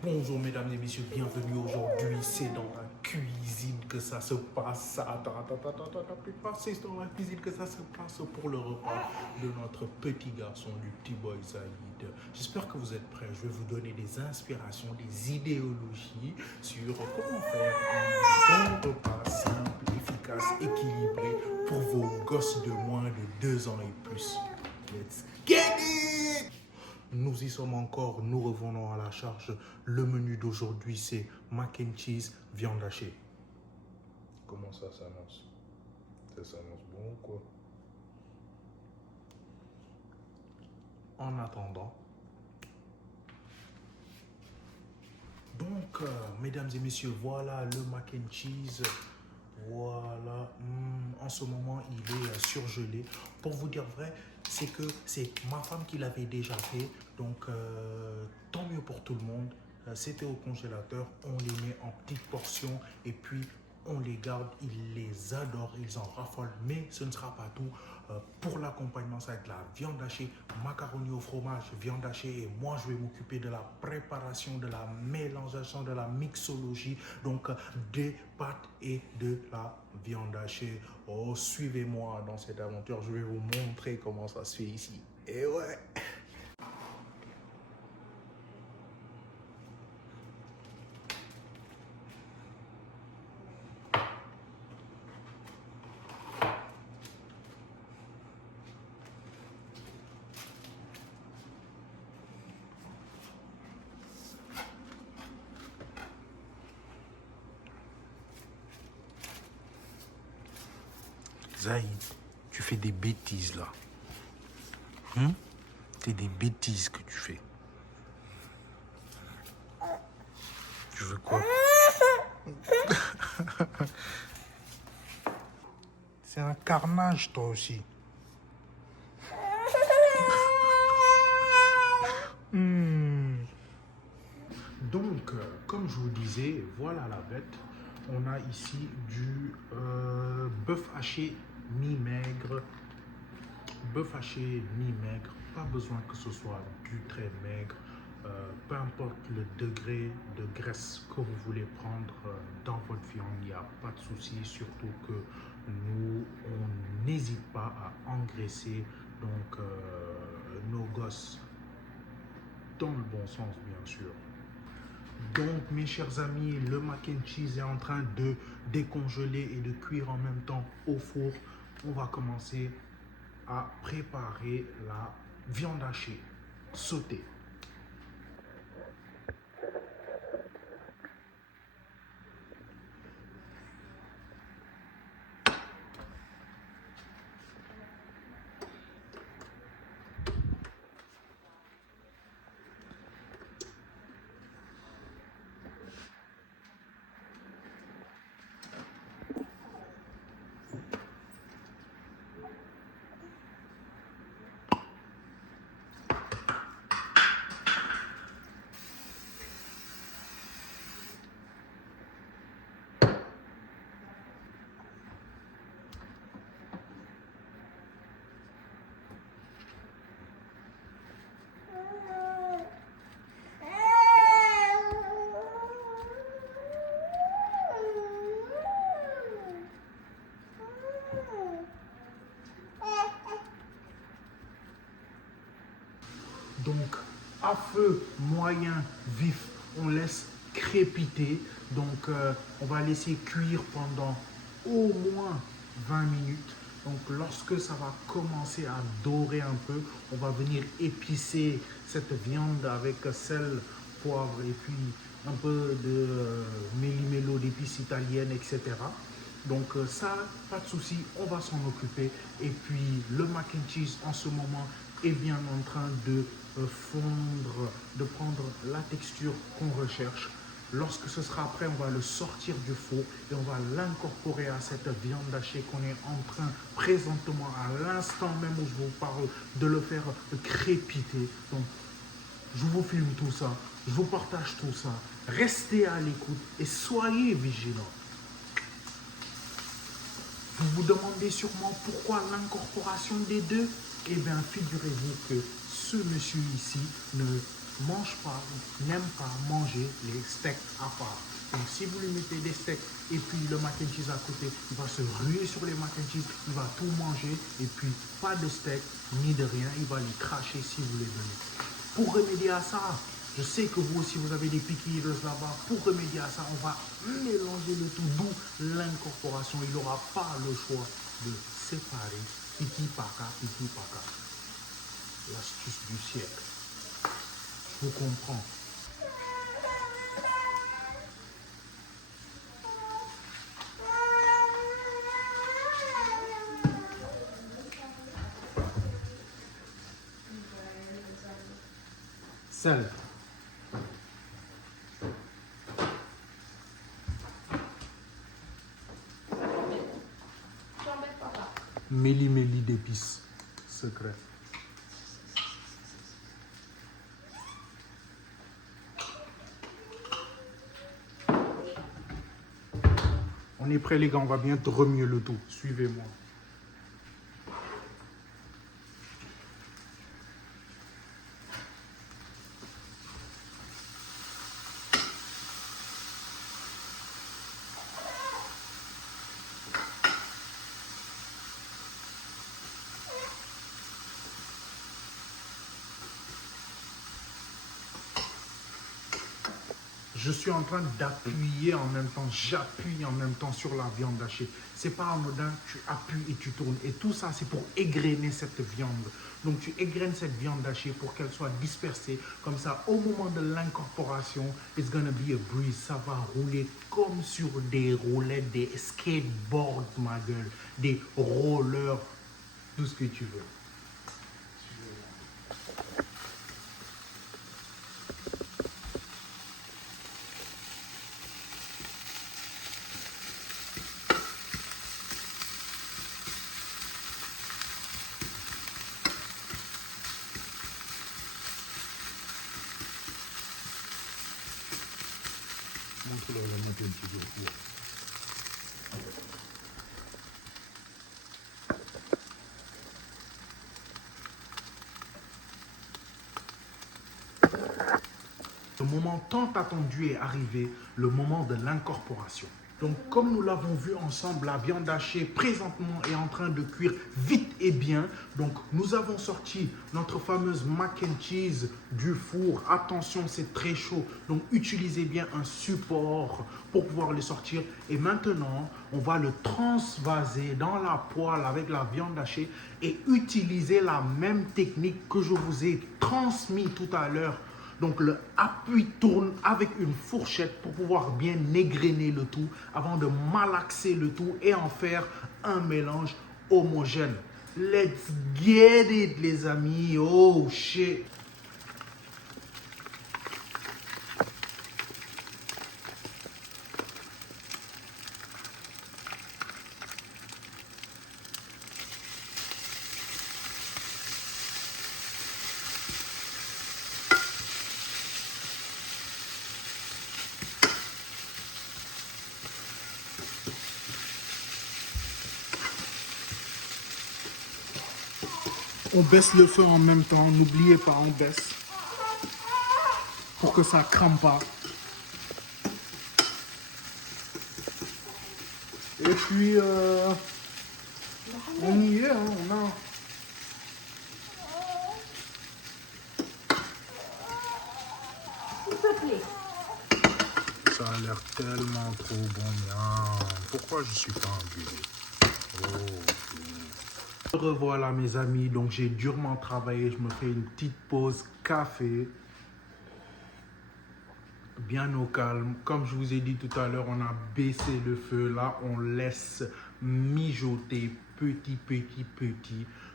Bonjour mesdames et messieurs, bienvenue aujourd'hui, c'est dans la cuisine que ça se passe. Attends, plus pas, c'est dans la cuisine que ça se passe pour le repas de notre petit garçon, du petit boy Saïd. J'espère que vous êtes prêts, je vais vous donner des inspirations, des idéologies sur comment faire un bon repas simple, efficace, équilibré pour vos gosses de moins de 2 ans et plus. Let's get it! Nous y sommes encore, nous revenons à la charge. Le menu d'aujourd'hui, c'est mac and cheese, viande hachée. Comment ça s'annonce? Ça s'annonce bon ou quoi? En attendant, donc, mesdames et messieurs, voilà le mac and cheese. Voilà, en ce moment il est surgelé. Pour vous dire vrai, c'est que c'est ma femme qui l'avait déjà fait. Donc tant mieux pour tout le monde. C'était au congélateur, on les met en petites portions et puis on les garde. Ils les adorent, ils en raffolent. Mais ce ne sera pas tout. Pour l'accompagnement, ça va être la viande hachée, macaroni au fromage, viande hachée. Et moi, je vais m'occuper de la préparation, de la mélangeation, de la mixologie. Donc, des pâtes et de la viande hachée. Oh, suivez-moi dans cette aventure. Je vais vous montrer comment ça se fait ici. Et ouais. Zaïd, tu fais des bêtises là. C'est des bêtises que tu fais. Tu veux quoi? C'est un carnage toi aussi. Donc, comme je vous disais, voilà la bête. On a ici du bœuf haché mi-maigre. Bœuf haché mi-maigre, pas besoin que ce soit du très maigre. Peu importe le degré de graisse que vous voulez prendre dans votre viande, il n'y a pas de souci. Surtout que nous, on n'hésite pas à engraisser donc nos gosses dans le bon sens, bien sûr. Donc, mes chers amis, le mac and cheese est en train de décongeler et de cuire en même temps au four. On va commencer à préparer la viande hachée sautée. Donc, à feu moyen vif, on laisse crépiter. Donc, on va laisser cuire pendant au moins 20 minutes. Donc, lorsque ça va commencer à dorer un peu, on va venir épicer cette viande avec sel, poivre et puis un peu de méli-mélo d'épices italiennes, etc. Donc ça, pas de souci, on va s'en occuper. Et puis le mac and cheese en ce moment est bien en train de fondre, de prendre la texture qu'on recherche. Lorsque ce sera prêt, on va le sortir du four et on va l'incorporer à cette viande hachée qu'on est en train présentement, à l'instant même où je vous parle, de le faire crépiter. Donc, je vous filme tout ça, je vous partage tout ça. Restez à l'écoute et soyez vigilants. Vous vous demandez sûrement pourquoi l'incorporation des deux? Eh bien, figurez-vous que ce monsieur ici ne n'aime pas manger les steaks à part. Donc si vous lui mettez des steaks et puis le mac and cheese à côté, il va se ruer sur les mac and cheese, il va tout manger et puis pas de steak ni de rien, il va les cracher si vous les donnez. Pour remédier à ça, je sais que vous aussi vous avez des picky eaters là-bas, pour remédier à ça, on va mélanger le tout, d'où l'incorporation. Il n'aura pas le choix de séparer picky paka. L'astuce du siècle. Je vous comprends. Sel. Méli d'épices. Secret. On est prêt les gars, on va bientôt remuer le tout. Suivez-moi. Je suis en train d'appuyer en même temps, j'appuie en même temps sur la viande hachée. C'est pas anodin, tu appuies et tu tournes. Et tout ça, c'est pour égrener cette viande. Donc tu égrènes cette viande hachée pour qu'elle soit dispersée. Comme ça, au moment de l'incorporation, it's gonna be a breeze. Ça va rouler comme sur des roulettes, des skateboards, ma gueule, des rollers, tout ce que tu veux. Montre-leur la moitié un petit peu au four. Le moment tant attendu est arrivé, le moment de l'incorporation. Donc comme nous l'avons vu ensemble, la viande hachée présentement est en train de cuire vite et bien. Donc nous avons sorti notre fameuse mac and cheese du four. Attention, c'est très chaud. Donc utilisez bien un support pour pouvoir le sortir. Et maintenant, on va le transvaser dans la poêle avec la viande hachée et utiliser la même technique que je vous ai transmise tout à l'heure. Donc le appui tourne avec une fourchette pour pouvoir bien égrener le tout avant de malaxer le tout et en faire un mélange homogène. Let's get it les amis. Oh shit. On baisse le feu en même temps, n'oubliez pas, on baisse pour que ça crame pas. Et puis, on y est, hein, on a... Ça a l'air tellement trop bon, miam. Pourquoi je suis pas emballé? Oh. Revoilà mes amis, donc j'ai durement travaillé, je me fais une petite pause café, bien au calme. Comme je vous ai dit tout à l'heure, on a baissé le feu, là on laisse mijoter petit,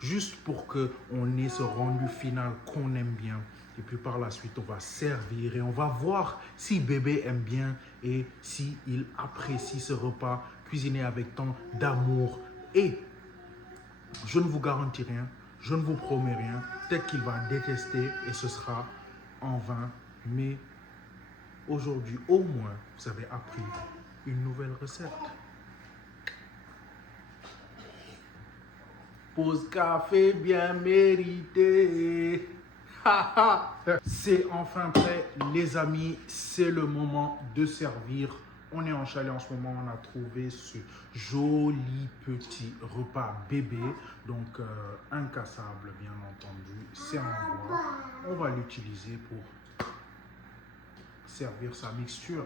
juste pour qu'on ait ce rendu final qu'on aime bien. Et puis par la suite, on va servir et on va voir si bébé aime bien et si il apprécie ce repas cuisiné avec tant d'amour. Et je ne vous garantis rien, je ne vous promets rien. Peut-être qu'il va détester et ce sera en vain. Mais aujourd'hui, au moins, vous avez appris une nouvelle recette. Pause café bien mérité. C'est enfin prêt, les amis. C'est le moment de servir. On est en chalet en ce moment. On a trouvé ce joli petit repas bébé. Donc, incassable, bien entendu. C'est en bois. On va l'utiliser pour servir sa mixture.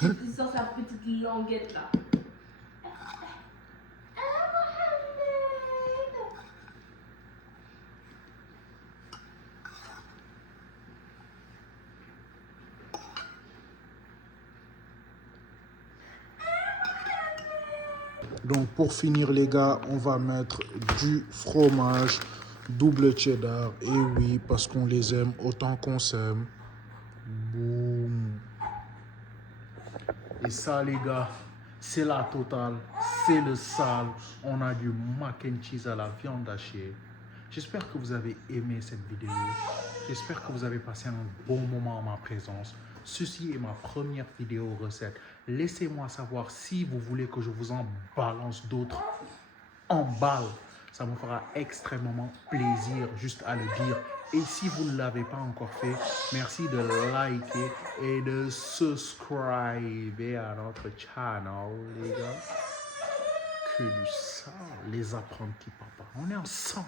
Il sort sa petite languette là. Donc pour finir les gars, on va mettre du fromage double cheddar. Et oui, parce qu'on les aime autant qu'on s'aime. Boum. Et ça les gars, c'est la totale, c'est le sale. On a du mac and cheese à la viande hachée. J'espère que vous avez aimé cette vidéo. J'espère que vous avez passé un bon moment en ma présence. Ceci est ma première vidéo recette. Laissez-moi savoir si vous voulez que je vous en balance d'autres en balle. Ça me fera extrêmement plaisir juste à le dire. Et si vous ne l'avez pas encore fait, merci de liker et de subscriber à notre channel, les gars. Que du sang, les apprentis papa. On est ensemble.